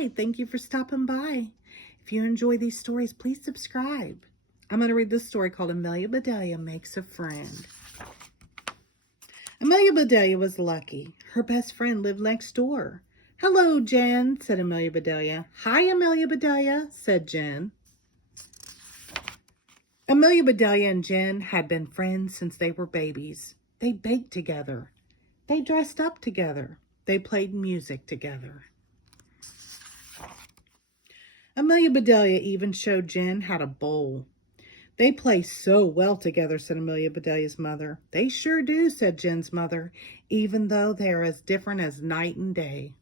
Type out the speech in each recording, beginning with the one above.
Hi, thank you for stopping by. If you enjoy these stories, please subscribe. I'm going to read this story called Amelia Bedelia Makes a Friend. Amelia Bedelia was lucky. Her best friend lived next door. Hello, Jen, said Amelia Bedelia. Hi, Amelia Bedelia, said Jen. Amelia Bedelia and Jen had been friends since they were babies. They baked together. They dressed up together. They played music together. Amelia Bedelia even showed Jen how to bowl. They play so well together, said Amelia Bedelia's mother. They sure do, said Jen's mother, even though they are as different as night and day.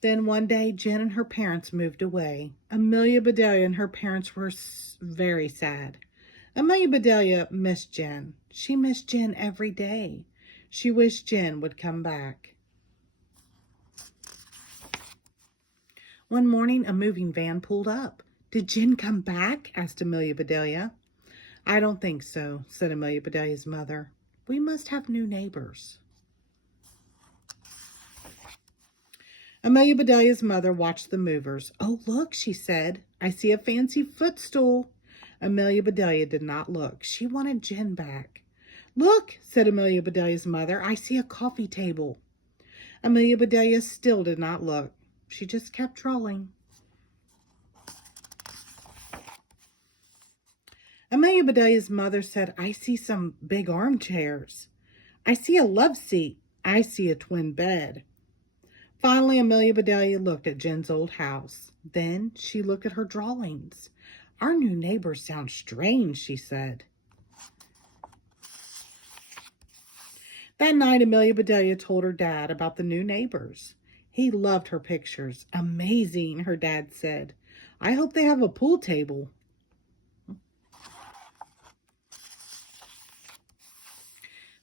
Then one day, Jen and her parents moved away. Amelia Bedelia and her parents were very sad. Amelia Bedelia missed Jen. She missed Jen every day. She wished Jen would come back. One morning, a moving van pulled up. Did Jen come back? Asked Amelia Bedelia. I don't think so, said Amelia Bedelia's mother. We must have new neighbors. Amelia Bedelia's mother watched the movers. Oh, look, she said. I see a fancy footstool. Amelia Bedelia did not look. She wanted Jen back. Look, said Amelia Bedelia's mother. I see a coffee table. Amelia Bedelia still did not look. She just kept drawing. Amelia Bedelia's mother said, I see some big armchairs. I see a love seat. I see a twin bed. Finally, Amelia Bedelia looked at Jen's old house. Then she looked at her drawings. Our new neighbors sound strange, she said. That night, Amelia Bedelia told her dad about the new neighbors. He loved her pictures. Amazing, her dad said. I hope they have a pool table.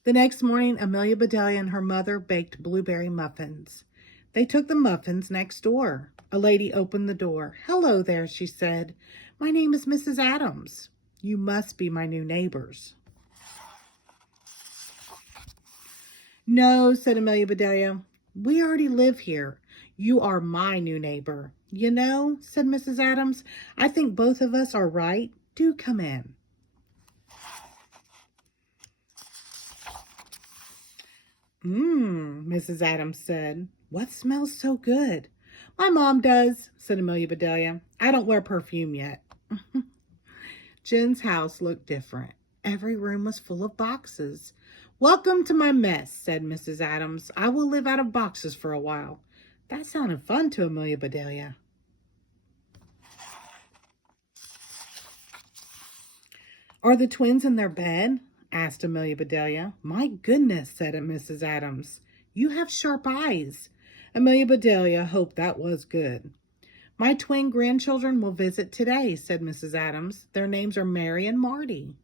The next morning, Amelia Bedelia and her mother baked blueberry muffins. They took the muffins next door. A lady opened the door. Hello there, she said. My name is Mrs. Adams. You must be my new neighbors. No, said Amelia Bedelia. We already live here. You are my new neighbor. You know, said Mrs. Adams, I think both of us are right. Do come in. Mrs. Adams said. What smells so good? My mom does, said Amelia Bedelia. I don't wear perfume yet. Jen's house looked different. Every room was full of boxes. Welcome to my mess, said Mrs. Adams. I will live out of boxes for a while. That sounded fun to Amelia Bedelia. Are the twins in their bed? Asked Amelia Bedelia. My goodness, said Mrs. Adams. You have sharp eyes. Amelia Bedelia hoped that was good. My twin grandchildren will visit today, said Mrs. Adams. Their names are Mary and Marty.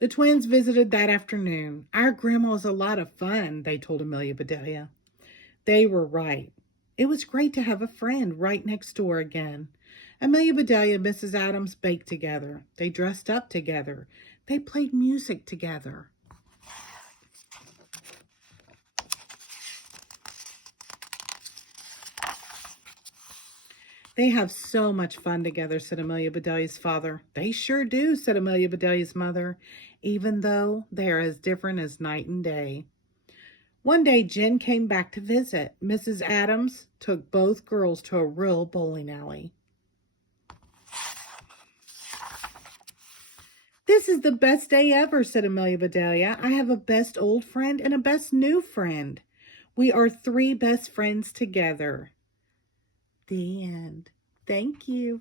The twins visited that afternoon. Our grandma was a lot of fun, they told Amelia Bedelia. They were right. It was great to have a friend right next door again. Amelia Bedelia and Mrs. Adams baked together. They dressed up together. They played music together. They have so much fun together, said Amelia Bedelia's father. They sure do, said Amelia Bedelia's mother, even though they are as different as night and day. One day, Jen came back to visit. Mrs. Adams took both girls to a real bowling alley. This is the best day ever, said Amelia Bedelia. I have a best old friend and a best new friend. We are 3 best friends together. The end. Thank you.